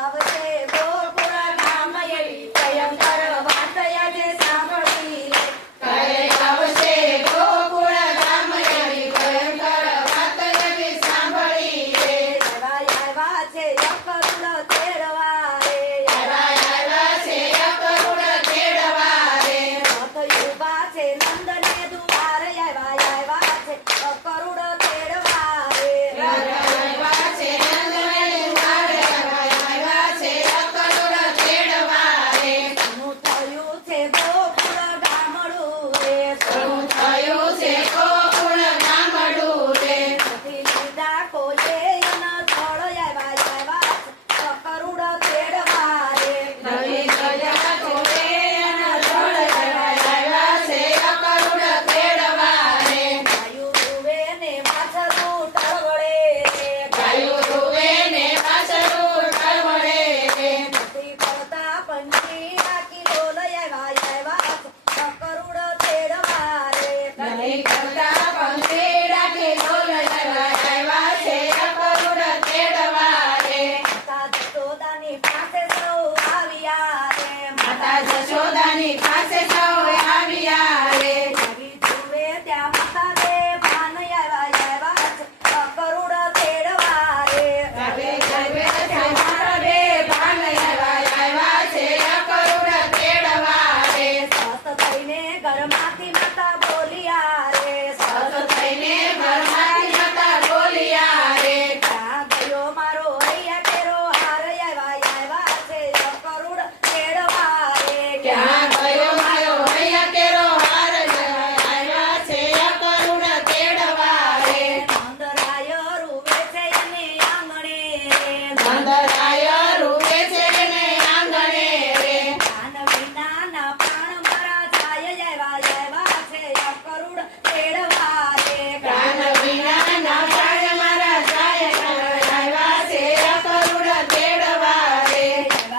આવશે ગોકુળ ગામ એવી ભયંકર વાત આજે સાંભળી રે. ઘરે આવશે ગોકુળ ગામ એવી ભયંકર વાત એવી સાંભળી રે. આવ્યા છે અકરુણ તેડવા રે. આવ્યા છે અકરુણ તેડવા રે. રથ ઊભા છે નંદને દુઆરે આવ્યા છે અકરુણ તેડવા રે. આવ્યા છે નંદને દુઆરે. આવ્યા છે અકરુણ તેડવા રે. શું થયું છે ગોકુળ ગામડું રે. શું થયું છે ગોકુળ ગામડું રે. નથી લીધા કોઈએ એના સ્થળ આવ્યા છે અકરુણ તેડવા રે. નવી ગજા કોરે એના ધોળ. આવ્યા છે અકરુણ તેડવા રે. ગાયું રૂવે ને વાછરું ટળવળે રે. ગાયું રૂવે ને વાછરું ટળવળે રે. નથી પડતા પંછી નાખી ડોલ આવ્યા છે અકરુણ તેડવા રે. નહીં કરતા પંખીડા કે ઢોલ. આવ્યા છે અકરુણ તેડવા રે. માતા જશોદાની પાસે સૌ આવ્યા રે. માતા જશોદાની પાસે સૌ આવ્યા રે. આવી જુએ ત્યાં માતાને ભાન આવ્યા છે અકરુણ તેડવા રે. હવે ગરબે મારા બે ભાન આવ્યા છે અકરુણ તેડવા રે. સત થઈને ઘરમાંથી માતા બોલ્યા રે. સત થઈને ઘરમાંથી માતા બોલ્યા રે. ક્યાં ગયો મારો હૈયા કેરો હાર આવ્યા છે અકરુણ તેડવા રે. ક્યાં ગયો મારો હૈયા કેરો હાર. આવ્યા છે અકરુણ તેડવા રે. નંદરાય રૂવે છે એને આંગણે રે. નંદરાય રૂવે છે ને આંગણે રે. જ્ઞાન વિનાના પ્રાણ મારા જાય આવ્યા છે અકરુણ તેડવા રે. પ્રાણ વિનાના પ્રાણ મારા જાય. આવ્યા છે અકરુણ તેડવા રે.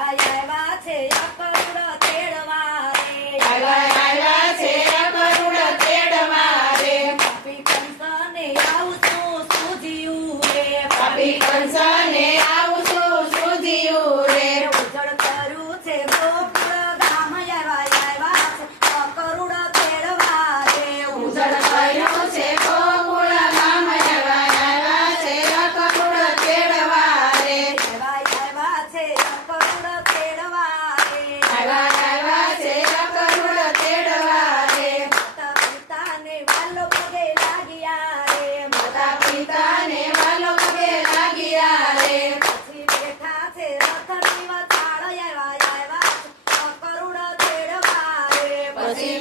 આવ્યા છે અકરુણ તેડવા રે. આવ્યા છે અકરુણ તેડવા રે. પાપી કંસને આવું શું સૂઝ્યું રે. પાપી કંસને આવું શું સૂઝ્યું રે. ઉજળ કર્યું છે ગોકુળ ગામ આવ્યા છે અકરુણ તેડવા રે. ઉજળ કર્યું છે ગોકુળ ગામ. આવ્યા છે અકરુણ તેડવા રે. આવ્યા છે અકરુણ તેડવા રે. આવ્યા છે અકરુણ તેડવા રે. માતા પિતાને વાલો પગે લાગ્યા રે. માતા પિતાને વાલો પગે લાગ્યા રે. પછી બેઠા છે રથની વચાળ આવ્યા છે અકરુણ તેડવા રે. પછી